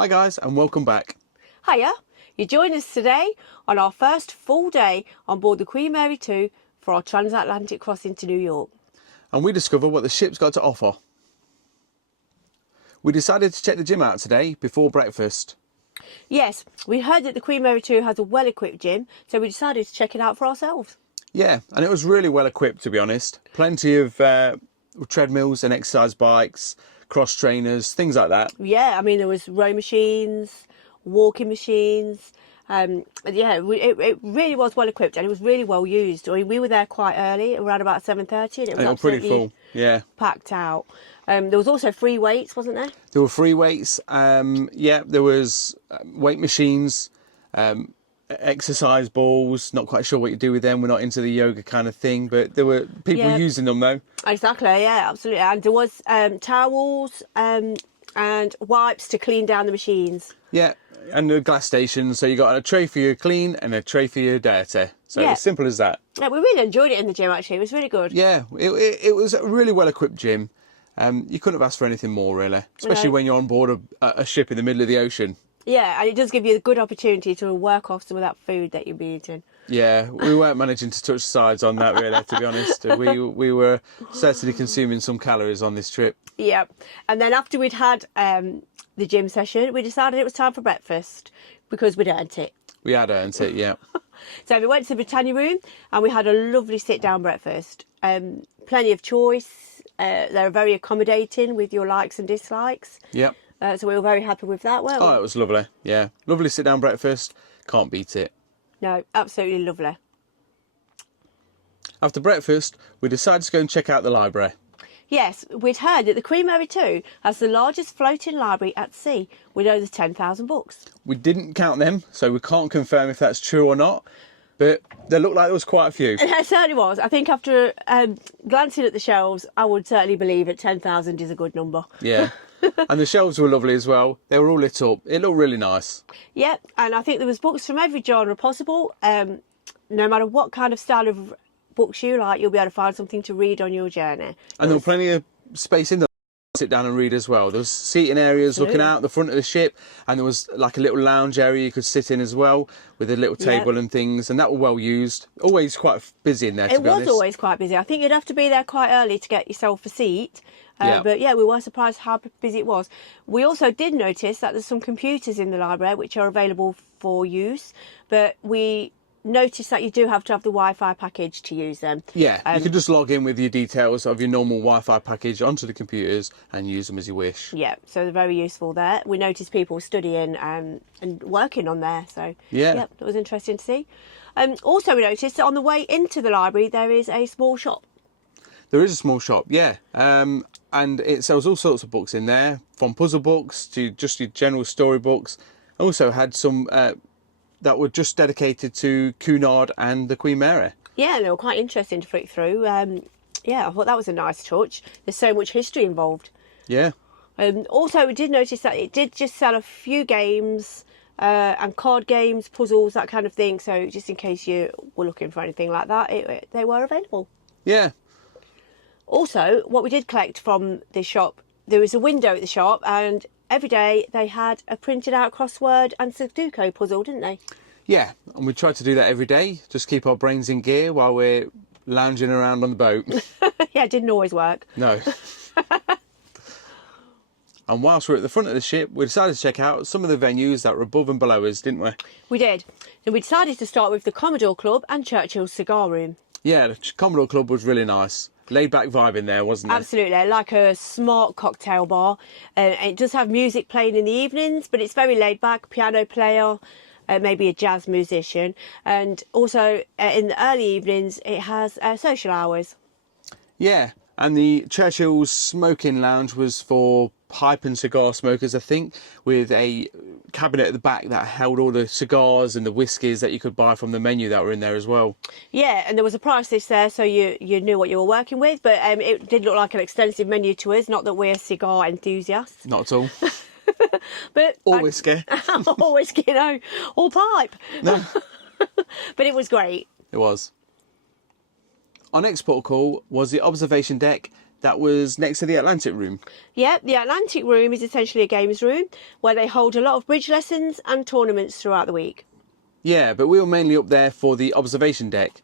Hi guys, and welcome back. Hiya, you join us today on our first full day on board the Queen Mary 2 for our transatlantic crossing to New York. And we discover what the ship's got to offer. We decided to check the gym out today before breakfast. Yes, we heard that the Queen Mary 2 has a well-equipped gym, so we decided to check it out for ourselves. Yeah, and it was really well equipped, to be honest. Plenty of treadmills and exercise bikes, cross trainers, things like that. Yeah, I mean, there was row machines, walking machines. It really was well equipped, and it was really well used. I mean, we were there quite early, around about 7:30, and it was pretty full. Yeah, packed out. There was also free weights, wasn't there? there were free weights. There was weight machines, exercise balls. Not quite sure what you do with them. We're not into the yoga kind of thing, but there were people using them though. Exactly, yeah, absolutely. And there was towels and wipes to clean down the machines. Yeah, and the glass station. So you got a tray for your clean and a tray for your dirty. So Yeah. it's simple as that. Yeah, we really enjoyed it in the gym, actually. It was really good. Yeah, it was a really well equipped gym. You couldn't have asked for anything more, really, especially when you're on board a ship in the middle of the ocean. Yeah, and it does give you a good opportunity to work off some of that food that you'll be eating. Yeah, we weren't managing to touch sides on that, really, to be honest. We were certainly consuming some calories on this trip. Yeah, and then after we'd had the gym session, we decided it was time for breakfast because we'd earned it. We had earned it, yeah. So we went to the Britannia room and we had a lovely sit-down breakfast. Plenty of choice. They're very accommodating with your likes and dislikes. Yep. So we were very happy with that, weren't we? Oh, it was lovely. Yeah, lovely sit-down breakfast. Can't beat it. No, absolutely lovely. After breakfast, we decided to go and check out the library. Yes, we'd heard that the Queen Mary 2 has the largest floating library at sea with over 10,000 books. We didn't count them, so we can't confirm if that's true or not, but there looked like there was quite a few. It certainly was. I think after glancing at the shelves, I would certainly believe that 10,000 is a good number. Yeah. And the shelves were lovely as well. They were all lit up. It looked really nice. Yeah, and I think there was books from every genre possible. No matter what kind of style of books you like, you'll be able to find something to read on your journey. And there was plenty of space in there to sit down and read as well. There was seating areas looking out the front of the ship, and there was like a little lounge area you could sit in as well with a little table and things, and that were well used. Always quite busy in there, to be honest. It was always quite busy. I think you'd have to be there quite early to get yourself a seat. But yeah, we were surprised how busy it was. We also did notice that there's some computers in the library which are available for use, but we noticed that you do have to have the Wi-Fi package to use them. Yeah, you can just log in with your details of your normal Wi-Fi package onto the computers and use them as you wish. Yeah, so they're very useful there. We noticed people studying and working on there, so yeah, that was interesting to see. Also, we noticed that on the way into the library there is a small shop. There is a small shop, yeah. And it sells all sorts of books in there, from puzzle books to just your general story books. Also had some that were just dedicated to Cunard and the Queen Mary. Yeah, and they were quite interesting to flick through. Yeah, I thought that was a nice touch. There's so much history involved. Yeah. Also, we did notice that it did just sell a few games and card games, puzzles, that kind of thing. So just in case you were looking for anything like that, they were available. Yeah. Also, what we did collect from the shop, there was a window at the shop, and every day they had a printed out crossword and Sudoku puzzle, didn't they? Yeah, and we tried to do that every day, just keep our brains in gear while we're lounging around on the boat. Yeah, it didn't always work. No. And whilst we're at the front of the ship, we decided to check out some of the venues that were above and below us, didn't we? We did. And we decided to start with the Commodore Club and Churchill's Cigar Room. Yeah, the Commodore Club was really nice. Laid back vibe in there, wasn't it? Absolutely, like a smart cocktail bar. It does have music playing in the evenings, but it's very laid back, piano player, maybe a jazz musician. And also in the early evenings, it has social hours. Yeah, and the Churchill's Smoking Lounge was for pipe and cigar smokers, I think, with a cabinet at the back that held all the cigars and the whiskies that you could buy from the menu that were in there as well. Yeah, and there was a price list there, so you knew what you were working with, but it did look like an extensive menu to us, not that we're cigar enthusiasts. Not at all. But or whiskey. Or whiskey, no. Or pipe. No. But it was great. It was. Our next port call was the observation deck that was next to the Atlantic room. Yeah, the Atlantic room is essentially a games room where they hold a lot of bridge lessons and tournaments throughout the week. Yeah, but we were mainly up there for the observation deck.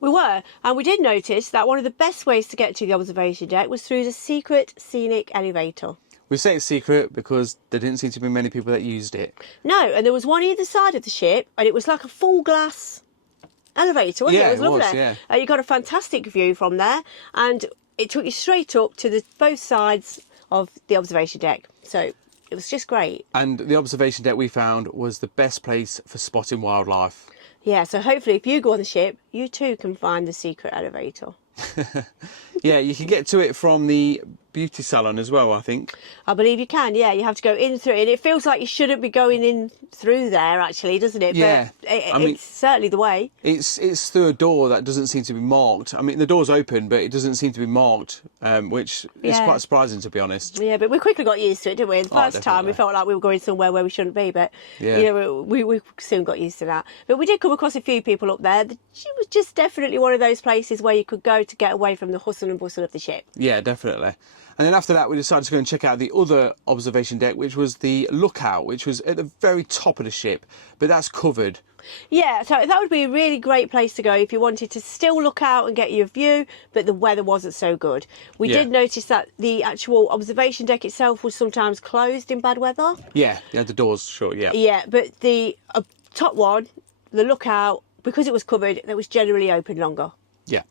We were, and we did notice that one of the best ways to get to the observation deck was through the secret scenic elevator. We say it's secret because there didn't seem to be many people that used it. No, and there was one either side of the ship, and it was like a full glass elevator, wasn't it? It was lovely. Yeah. You got a fantastic view from there, and it took you straight up to both sides of the observation deck. So it was just great. And the observation deck we found was the best place for spotting wildlife. Yeah, so hopefully if you go on the ship, you too can find the secret elevator. Yeah, you can get to it from the beauty salon as well, I think. I believe you can, yeah. You have to go in through it. And it feels like you shouldn't be going in through there, actually, doesn't it? Yeah. But it's certainly the way. It's through a door that doesn't seem to be marked. I mean, the door's open, but it doesn't seem to be marked, which is quite surprising, to be honest. Yeah, but we quickly got used to it, didn't we? The first time we felt like we were going somewhere where we shouldn't be, but we soon got used to that. But we did come across a few people up there. It was just definitely one of those places where you could go to get away from the hustle and bustle of the ship. Yeah, definitely. And then after that, we decided to go and check out the other observation deck, which was the lookout, which was at the very top of the ship, but that's covered. Yeah, so that would be a really great place to go if you wanted to still look out and get your view, but the weather wasn't so good. We did notice that the actual observation deck itself was sometimes closed in bad weather. Yeah, the door's shut, yeah. Yeah, but the top one, the lookout, because it was covered, that was generally open longer. Yeah.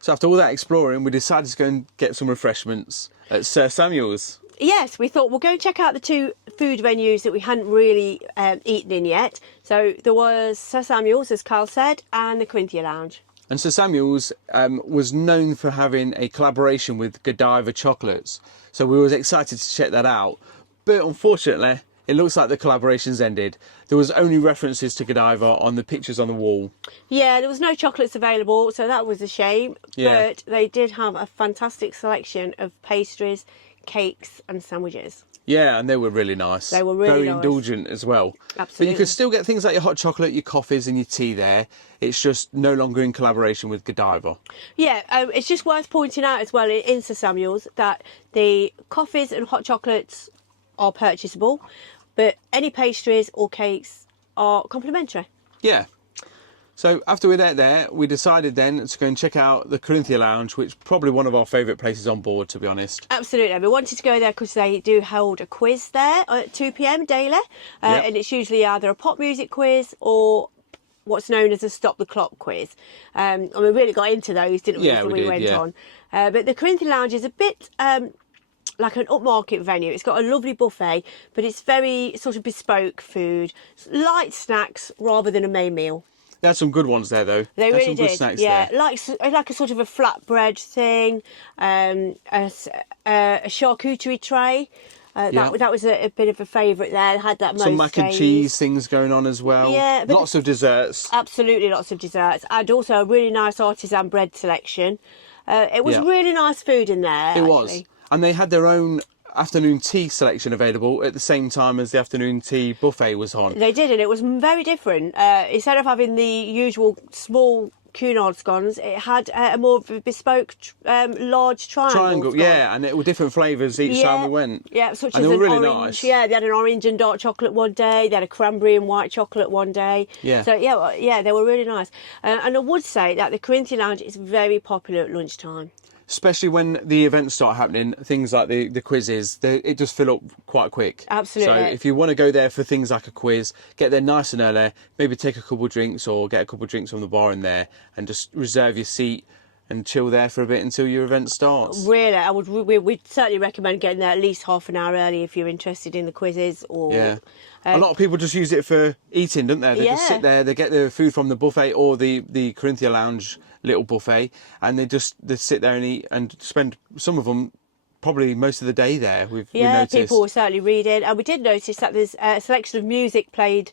So after all that exploring, we decided to go and get some refreshments at Sir Samuel's. Yes, we thought we'll go and check out the two food venues that we hadn't really eaten in yet. So there was Sir Samuel's, as Carl said, and the Carinthia Lounge. And Sir Samuel's was known for having a collaboration with Godiva chocolates. So we were excited to check that out. But unfortunately, it looks like the collaboration's ended. There was only references to Godiva on the pictures on the wall. Yeah, there was no chocolates available, so that was a shame. Yeah. But they did have a fantastic selection of pastries, cakes and sandwiches. Yeah, and they were really nice. They were really very nice. indulgent as well. Absolutely. But you could still get things like your hot chocolate, your coffees and your tea there. It's just no longer in collaboration with Godiva. Yeah, it's just worth pointing out as well in Sir Samuel's that the coffees and hot chocolates are purchasable, but any pastries or cakes are complimentary. Yeah. So after we were there, we decided then to go and check out the Carinthia Lounge, which is probably one of our favourite places on board, to be honest. Absolutely. We wanted to go there because they do hold a quiz there at 2 p.m. daily. And it's usually either a pop music quiz or what's known as a stop the clock quiz. And we really got into those, didn't we, Yeah, when we went did, on. But the Carinthia Lounge is a bit like an upmarket venue. It's got a lovely buffet, but it's very sort of bespoke food, light snacks rather than a main meal. They had some good ones there, though. They really some did. Good snacks yeah, there. like a sort of a flatbread thing, a charcuterie tray. That was a bit of a favourite there. Had that most some mac and days. cheese things going on as well. Yeah, but lots of desserts. Absolutely, lots of desserts, and also a really nice artisan bread selection. It was really nice food in there. It was, and they had their own afternoon tea selection available at the same time as the afternoon tea buffet was on. They did, and it was very different. Instead of having the usual small Cunard scones, it had a more of a bespoke large triangle. Yeah, and it were different flavours each time we went. Yeah, such and as they were an really orange. nice. Yeah, they had an orange and dark chocolate one day. They had a cranberry and white chocolate one day. Yeah. So they were really nice. And I would say that the Carinthia Lounge is very popular at lunchtime. Especially when the events start happening, things like the quizzes, it does fill up quite quick. Absolutely. So if you want to go there for things like a quiz, get there nice and early, maybe take a couple of drinks or get a couple of drinks from the bar in there and just reserve your seat and chill there for a bit until your event starts. Really, we'd certainly recommend getting there at least half an hour early if you're interested in the quizzes. Or a lot of people just use it for eating, don't they? They just sit there, they get their food from the buffet or the Carinthia Lounge little buffet, and they sit there and eat and spend, some of them, probably most of the day there. We noticed. People were certainly reading, and we did notice that there's a selection of music played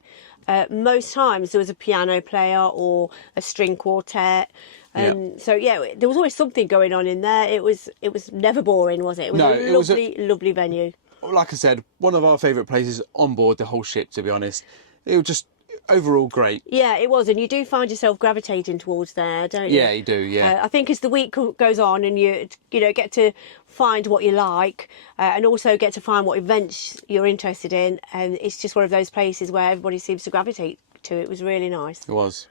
most times. There was a piano player or a string quartet. So there was always something going on in there. It was never boring, was it? It was lovely venue. Like I said, one of our favourite places on board the whole ship, to be honest. It was just overall great. Yeah, it was, and you do find yourself gravitating towards there, don't you? Yeah, you do. Yeah, I think as the week goes on, and you know get to find what you like, and also get to find what events you're interested in, and it's just one of those places where everybody seems to gravitate to. It was really nice. it was.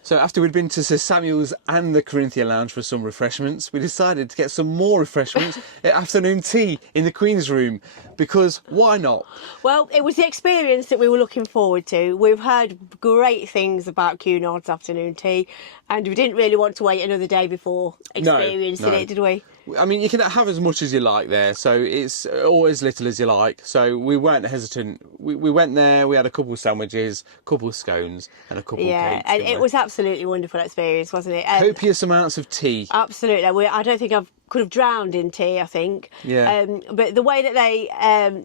So after we'd been to Sir Samuel's and the Carinthia Lounge for some refreshments, we decided to get some more refreshments at afternoon tea in the Queen's Room, because why not? Well, it was the experience that we were looking forward to. We've heard great things about Cunard's afternoon tea, and we didn't really want to wait another day before experiencing it, did we? I mean, you can have as much as you like there, so it's or as little as you like. So we weren't hesitant. We went there. We had a couple of sandwiches, a couple of scones, and a couple of cakes. Yeah, and it was absolutely wonderful experience, wasn't it? Copious amounts of tea. Absolutely. I don't think I could have drowned in tea, I think. Yeah. But the way that they,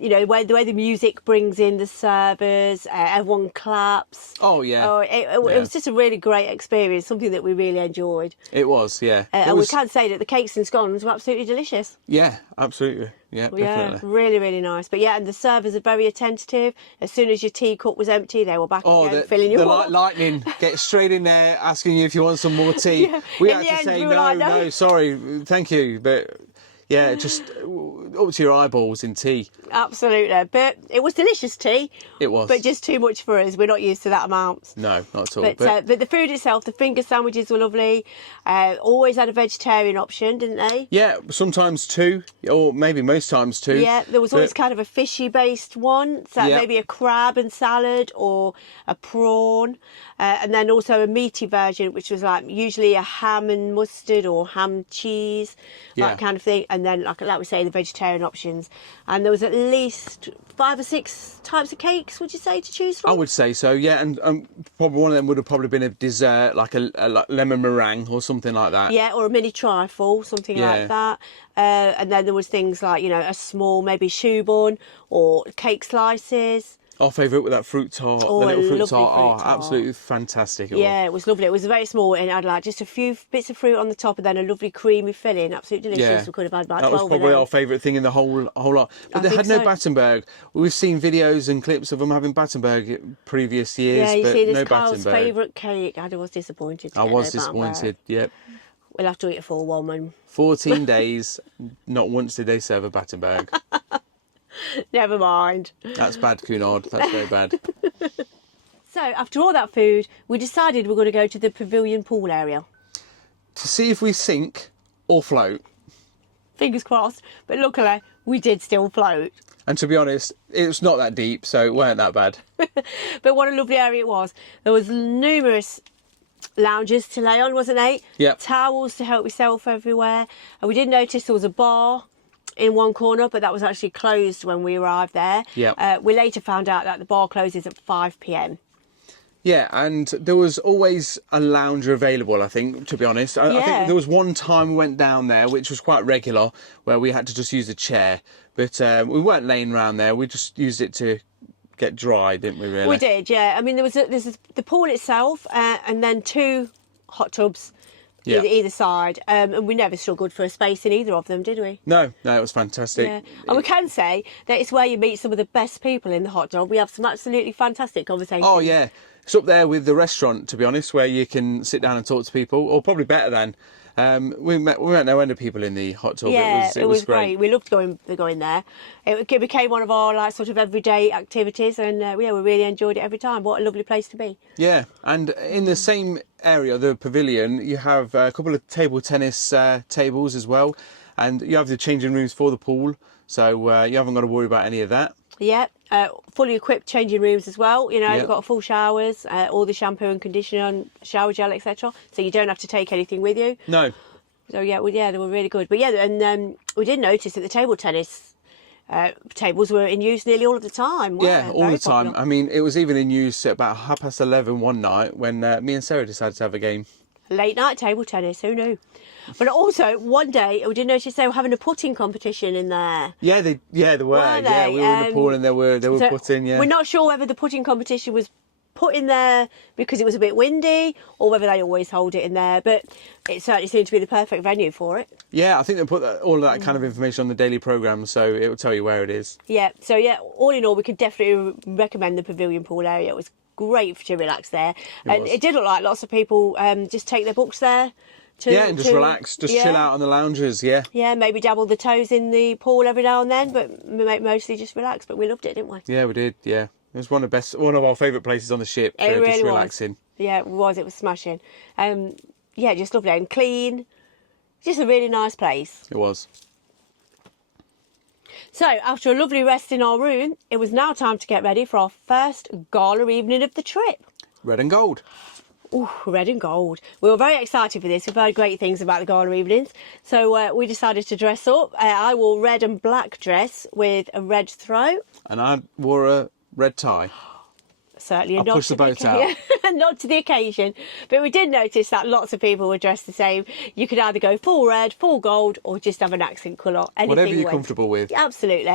you know, the way the music brings in the servers, everyone claps. Oh yeah. Oh, it was just a really great experience, something that we really enjoyed. It was, yeah. And we can say that the cakes and scones were absolutely delicious. Yeah, absolutely. Yeah, definitely. Yeah, really, really nice. But yeah, and the servers are very attentive. As soon as your teacup was empty, they were back again, filling you up. Like lightning, get straight in there, asking you if you want some more tea. Yeah. We In had the to end, say we were no, like, no, sorry, thank you, but yeah, just up to your eyeballs in tea. Absolutely. But it was delicious tea. It was. But just too much for us. We're not used to that amount. No, not at all. But the food itself, the finger sandwiches were lovely. Always had a vegetarian option, didn't they? Yeah, sometimes two, or maybe most times two. Yeah, there was always kind of a fishy based one. So Yeah. maybe a crab and salad or a prawn. And then also a meaty version, which was like usually a ham and mustard or ham cheese, that kind of thing. And then, like we say, the vegetarian options. And there was at least 5 or 6 types of cakes, would you say, to choose from? I would say so, yeah, and probably one of them would have probably been a dessert, like a like lemon meringue or something like that. Yeah, or a mini trifle, something like that. And then there was things like, you know, a small maybe shoe bun or cake slices. Our favourite with that fruit tart, Oh, the little fruit lovely tart. fruit Oh, tart. absolutely fantastic. Yeah, it was lovely. It was very small and it had like just a few bits of fruit on the top and then a lovely creamy filling. Absolutely delicious. Yeah. We could have had about That 12 was probably of them. our favourite thing in the whole lot. But they think had no so. Battenberg. We've seen videos and clips of them having Battenberg in previous years, Yeah, you but see, this no Carl's Battenberg. favourite cake. I was disappointed. To I get was no disappointed, yep. Battenberg. We'll have to eat a full one when 14 days, not once did they serve a Battenberg. never mind. That's bad, Cunard. That's very bad. So after all that food, we decided we're going to go to the Pavilion pool area. To see if we sink or float. Fingers crossed, but luckily we did still float. And to be honest, it was not that deep, so it weren't that bad. But what a lovely area it was. There was numerous lounges to lay on, wasn't there? Yep. Towels to help yourself everywhere. And we did notice there was a bar in one corner, but that was actually closed when we arrived there. Yep. We later found out that the bar closes at 5 p.m. Yeah, and there was always a lounger available, I think, to be honest. I think there was one time we went down there, which was quite regular, where we had to just use a chair. But we weren't laying around there, we just used it to get dry, didn't we, really? We did, yeah. I mean, there's the pool itself and then 2 hot tubs either side. And we never struggled for a space in either of them, did we? No, it was fantastic. Yeah. And we can say that it's where you meet some of the best people in the hot tub. We have some absolutely fantastic conversations. Oh, yeah. It's up there with the restaurant, to be honest, where you can sit down and talk to people, or probably better than. We met no end of people in the hot tub. Yeah, it was great. We loved going there. It became one of our like sort of everyday activities, and we really enjoyed it every time. What a lovely place to be. Yeah, and in the same area, the Pavilion, you have a couple of table tennis tables as well, and you have the changing rooms for the pool, so you haven't got to worry about any of that. Yeah, fully equipped changing rooms as well. You know, Yep. you've got full showers, all the shampoo and conditioner, and shower gel, etc. So you don't have to take anything with you. No. So yeah, they were really good. But yeah, and we did notice that the table tennis tables were in use nearly all of the time. weren't Yeah, they? all Very the time. popular. I mean, it was even in use at about 11:30 one night when me and Sarah decided to have a game. Late night table tennis, who knew? But also one day we did notice they were having a putting competition in there. Yeah, they were. Were Yeah, they? we were in the pool and they were So putting. Yeah. We're not sure whether the putting competition was put in there because it was a bit windy or whether they always hold it in there, but it certainly seemed to be the perfect venue for it. Yeah, I think they put all of that kind of information on the daily programme, so it will tell you where it is. Yeah, so yeah, all in all, we could definitely recommend the Pavilion pool area. It was great to relax there. And was. it did look like lots of people just take their books there. And just relax, just chill out on the lounges, Yeah, maybe dabble the toes in the pool every now and then, but mostly just relax. But we loved it, didn't we? Yeah, we did, yeah. It was one of our favourite places on the ship, It really just was. relaxing. Yeah, it was smashing. Just lovely and clean. Just a really nice place. It was. So, after a lovely rest in our room, it was now time to get ready for our first gala evening of the trip. Red and gold. Ooh, red and gold. We were very excited for this. We've heard great things about the gala evenings. So we decided to dress up. I wore red and black dress with a red throat. And I wore a red tie. Certainly I'll push the boat out. Not to the occasion. But we did notice that lots of people were dressed the same. You could either go full red, full gold, or just have an accent colour. Whatever you're comfortable with. Absolutely.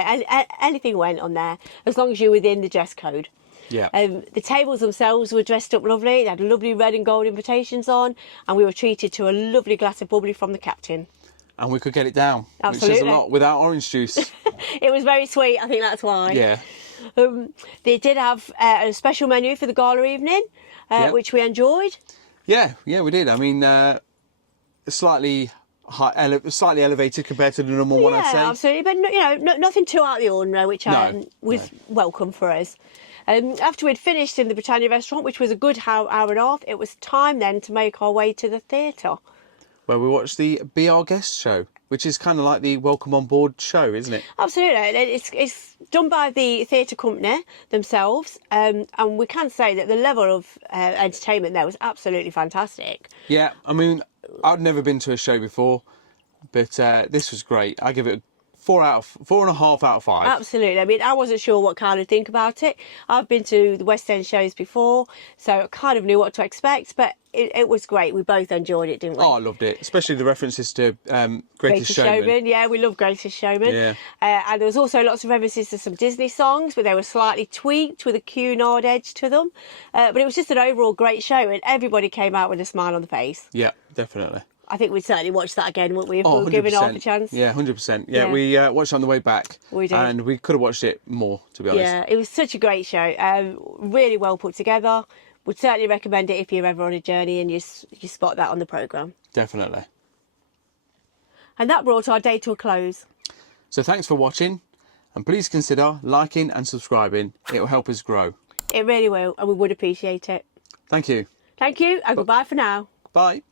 Anything went on there, as long as you're within the dress code. Yeah. The tables themselves were dressed up lovely. They had lovely red and gold invitations on, and we were treated to a lovely glass of bubbly from the captain. And we could get it down. Absolutely. Which is a lot without orange juice. It was very sweet. I think that's why. Yeah. They did have a special menu for the gala evening, which we enjoyed. Yeah, we did. I mean, slightly elevated compared to the normal one, I'd say. Yeah, absolutely. But nothing too out of the ordinary, which was welcome for us. After we'd finished in the Britannia restaurant, which was a good hour and a half, it was time then to make our way to the theatre. Where we watched the Be Our Guest show, which is kind of like the Welcome on Board show, isn't it? Absolutely. It's done by the theatre company themselves, and we can say that the level of entertainment there was absolutely fantastic. Yeah, I mean, I'd never been to a show before, but this was great. I give it 4.5 out of 5. Absolutely. I mean, I wasn't sure what Carl would think about it. I've been to the West End shows before, so I kind of knew what to expect, but it was great. We both enjoyed it, didn't we? Oh, I loved it, especially the references to Greatest Showman. Yeah, we love Greatest Showman. Yeah. And there was also lots of references to some Disney songs, but they were slightly tweaked with a Cunard edge to them. But it was just an overall great show, and everybody came out with a smile on the face. Yeah, definitely. I think we'd certainly watch that again, wouldn't we, if Oh, we were given half a chance? Yeah, 100%. Yeah, we watched it on the way back. We did. And we could have watched it more, to be honest. Yeah, it was such a great show. Really well put together. Would certainly recommend it if you're ever on a journey and you spot that on the programme. Definitely. And that brought our day to a close. So thanks for watching, and please consider liking and subscribing. It will help us grow. It really will, and we would appreciate it. Thank you. Thank you, and goodbye for now. Bye.